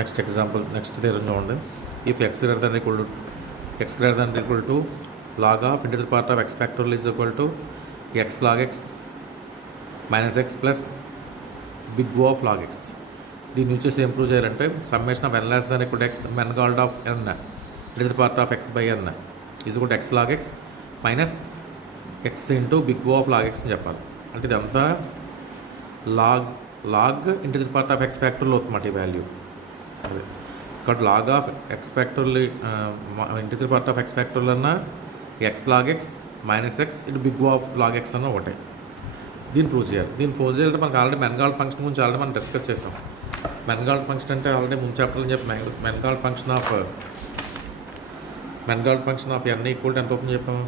Next example next దగ్గర చూడండి. If X greater than equal to log of integer part of x factorial is equal to x log x minus x plus big O of log x. దీన్ని వచ్చేసి improve చేయాలంటే summation of n less than equal to x n called of n integer part of x by n is equal to x log x minus x into big O of log x అని చెప్పాలి. అంటే ఇదంతా log integer part of x ఫ్యాక్టర్లో అవుతుంది ఈ value. అదే ఇక్కడ log of x ఫ్యాక్టర్లు ఇంటిజర్ పార్ట్ ఆఫ్ ఎక్స్ ఫ్యాక్టర్లు అన్నా x log x minus x ఇటు big O of log x అన్న ఒకటే. దీన్ని ప్రూవ్ చేయాలి. దీన్ని ప్రూవ్ చేయాలంటే మనకు ఆల్రెడీ మెన్గాల్డ్ ఫంక్షన్ గురించి ఆల్రెడీ మనం డిస్కస్ చేసాం. మెన్గాల్డ్ ఫంక్షన్ అంటే ఆల్రెడీ ముందు చాప్టర్లో చెప్పి Mangoldt function of n equal to ఎంత అవుతుందని చెప్పాము,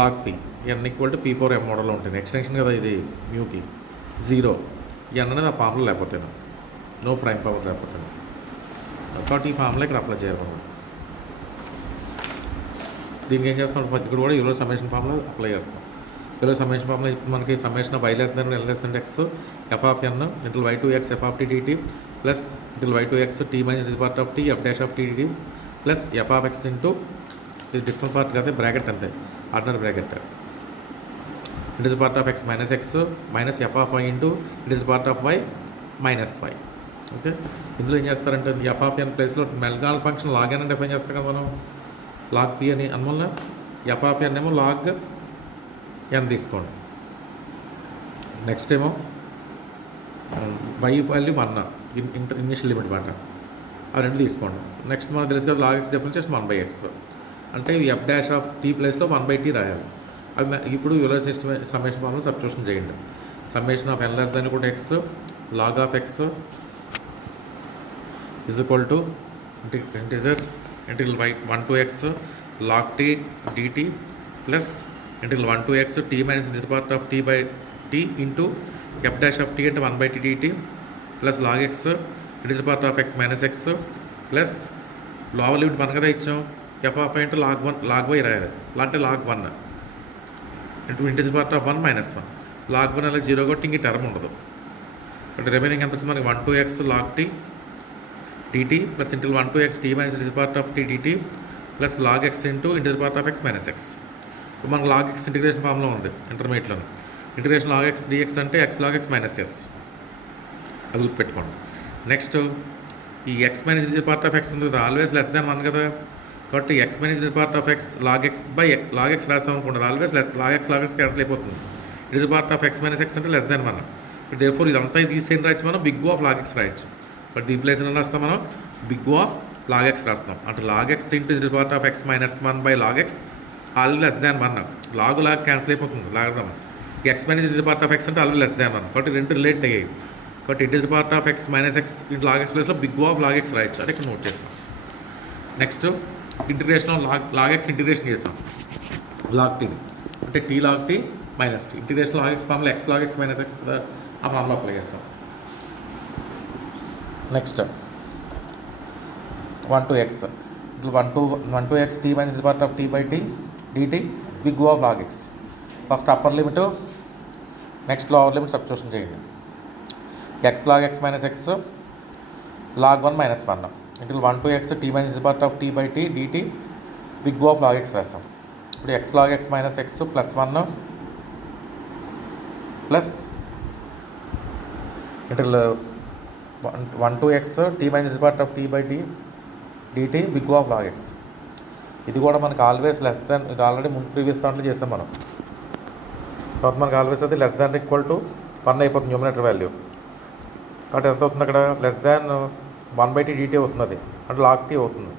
log P. N equal to p power m మోడల్లో ఉంటుంది. ఎక్స్టెన్షన్ కదా ఇది మ్యూకి. 0 ఎన్ అనేది ఆ ఫార్ములా లేకపోతే నో ప్రైమ్ పవర్ లేకపోతే కాబట్టి ఈ ఫార్ములా ఇక్కడ అప్లై చేయాలి మనం. దీనికి ఏం చేస్తాం, ఇక్కడ కూడా యూలర్ సమ్మేషన్ ఫార్ములా అప్లై చేస్తాం. యూలర్ సమ్మేషన్ ఫార్ములా మనకి summation of y less than n less than x f of n integral y2x f of t dt plus integral y2x t minus ఇది part of t f dash of t dt plus f of x into ఇది discount part కదా bracket అంతే ordinary bracket it is part of x minus x minus f of y into it is part of y minus y. Okay, ఇందులో ఏం చేస్తారంటే f of n ప్లేస్లో Mangoldt function log n అని define చేస్తాం కదా మనం, log p అని. అందువల్ల f of n ఏమో లాగ్ n తీసుకోండి. నెక్స్ట్ ఏమో y వాల్యూ 1 ఇనిషియల్ లిమిట్ మాట ఆ రెండు తీసుకోండి. నెక్స్ట్ మనకు తెలుసు కదా లాగ్ x డిఫరెన్షియేషన్ 1/x అంటే f డాష్ ఆఫ్ t ప్లేస్లో 1/t రాయాలి. అవి ఇప్పుడు యూలర్ సమ్మేషన్ ఫార్ములా సబ్స్టిట్యూషన్ చేయండి. Summation of n less than equal to x log of x is equal to integer integral 1 to x log t dt plus integral 1 to x t minus integer part of t by t into f dash of t అంటే 1/t dt plus log x integer part of x minus x plus lower limit 1 కదా ఇచ్చాం, f of y into log y రాయాలి. అంటే log 1 into integer part of 1 minus 1 log 1 అలా 0 కొట్టి ఇంక term ఉండదు. అంటే రిమైనింగ్ ఎంత వచ్చింది మనకి 1 to x log t dt plus into 1 to x t minus integer part of t dt plus log x into integer part of x minus x. ఇప్పుడు మనకు log x ఇంటిగ్రేషన్ ఫార్ములా ఉంది ఇంటర్మీడియట్లో. Integration log x dx అంటే x log x minus s అది గుర్తుపెట్టుకోండి. Next ఈ x minus integer part of x ఉంది కదా, ఆల్వేస్ లెస్ దాన్ 1 కదా, కాబట్టి x minus integer part of x log x by log x రాస్తాం అనుకుంటుంది. ఆల్వేస్ log x క్యాన్సిల్ అయిపోతుంది. Integer part of x minus x అంటే less than 1. ఇప్పుడు therefore ఇదంతా తీసేని రాయచ్చు మనం, big O of log x రాయచ్చు. బట్ దీని ప్లేస్ ఏమైనా రాస్తాం మనం, big O of log x రాస్తాం. అంటే log x into integer part of x minus 1 by log x always less than 1. Log cancel అయిపోతుంది, లాగదాం. x minus integer part of x అంటే ఆల్వేస్ లెస్ దాన్ 1 కాబట్టి రెండు రిలేట్ అయ్యాయి. కాబట్టి integer part of x minus x into log x ప్లేస్లో big O of log x రాయచ్చు. అంటే ఇక్కడ నోట్ చేస్తాం. Next integration of log x integration చేస్తాం log t అంటే t log t minus t. Integration log x formula x log x minus x కదా, ఆ formula apply చేస్తాం. Next 1 to x 1 to x t minus integer part of t by t dt big O of log x. First upper limit next lower limit substitution చేయండి. x log x minus x log 1 minus 1 into 1 to x t minus integer part of t by t dt big O of log x రాస్తాం. ఇప్పుడు x log x minus x plus 1 plus into 1 to x t minus integer part of t by t dt big O of log x. ఇది కూడా మనకు always less దాన్, ఇది already ముందు previous దాంట్లో చేస్తాం మనం. తర్వాత మనకు ఆల్వేస్ అది లెస్ దాన్ ఈక్వల్ టు 1 అయిపోతుంది న్యూమినేటర్ వాల్యూ. కాబట్టి ఎంత అవుతుంది అక్కడ, లెస్ దాన్ 1/t dt అవుతుంది, అది అంటే log t అవుతుంది.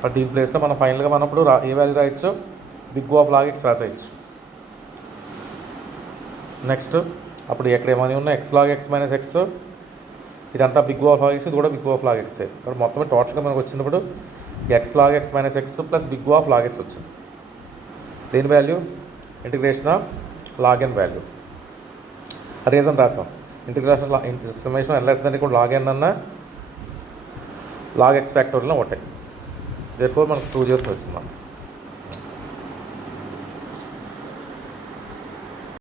బట్ దీని ప్లేస్లో మనం ఫైనల్గా మనం ఇప్పుడు ఏ వాల్యూ రాయొచ్చు, big O of log x రాసేయచ్చు. నెక్స్ట్ అప్పుడు ఎక్కడ ఏమని ఉన్నా x log x minus x ఇదంతా big O of log x, ఇది కూడా big O of log x. కాబట్టి మొత్తం టోటల్గా మనకు వచ్చినప్పుడు x log x minus x plus big O of log x వచ్చింది. దేని value, integration of log n value. Reason రాసాం, integration summation n less than equal to log n అన్న log x factorial ఒకటే. దేర్ఫోర్ మనకు 2 చేసి వచ్చింది.